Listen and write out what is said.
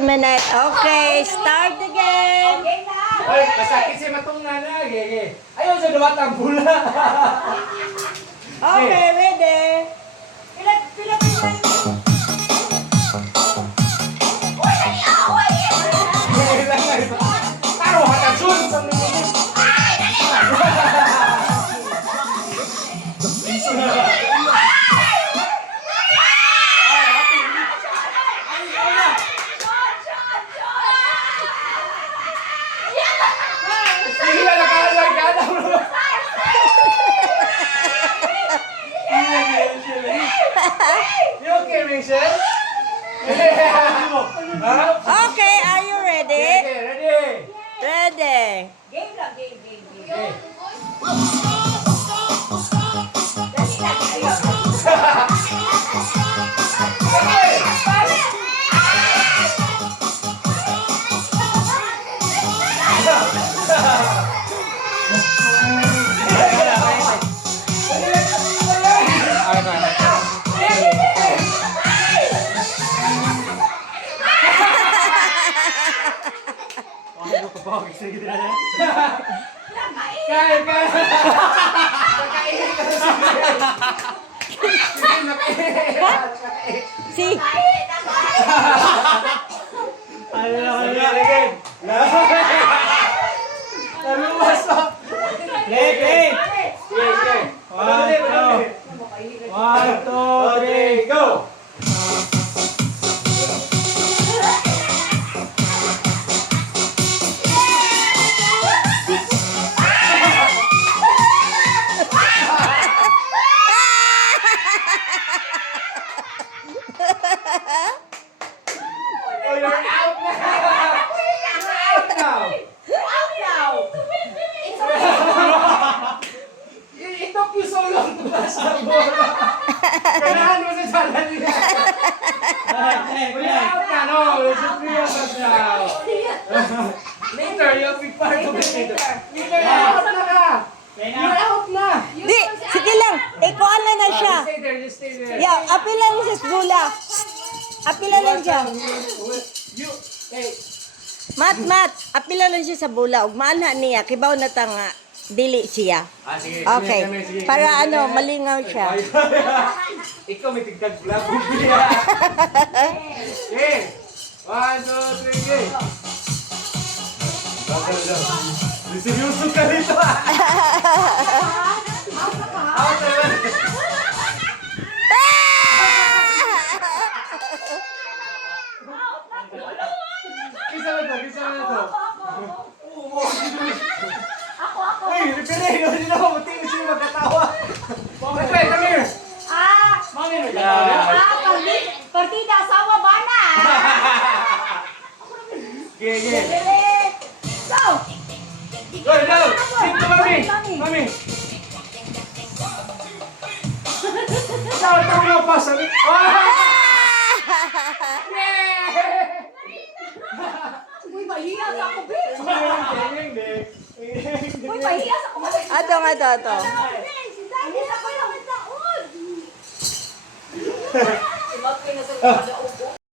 minute. Okay, start again. Oy, kasakit si matong nana. Gege. Ayaw sa duwatang bula. Okay, ready. Taro hatagsun sa minutos. You okay, Michelle? Okay, are you ready? Ready? Ready. Kain! Si. One, two, three, go! Oh, you're out now! You're out now! It took you so long to pass the ball. Kailangan mo sa jalan niya. We're out na, no? There's a three of us now. Later, you'll be part of it later. Later, you're out na ka. You're out na. Di, sige lang. Ikuan na siya. Stay there, just stay there. Yeah, apilan mo sa bula. Apilan lang siya. You, hey. Mat, apilan lang siya sa bula. Ug maana niya, kibaw na ta nga dili siya. Sige. Okay. Sige. Para ano, malingaw siya. Ikaw may tigdag vlog mo biya. Okay. 1, 2, 3, go. Seryoso ka dito ah. Out naman. Kisa na to. Hey, repere, no din ako. Buti sino magkatawa. Wait, come here. Mami, Partida asawa bana. Gege. Go. Go. Sit to mami. Mami. Tawa na pa sa mi. Uy, mahiya sa ako, Bin. Uy, mahiya sa ako. Ato. Si Daddy sa ko lang taon. Si Maki na sa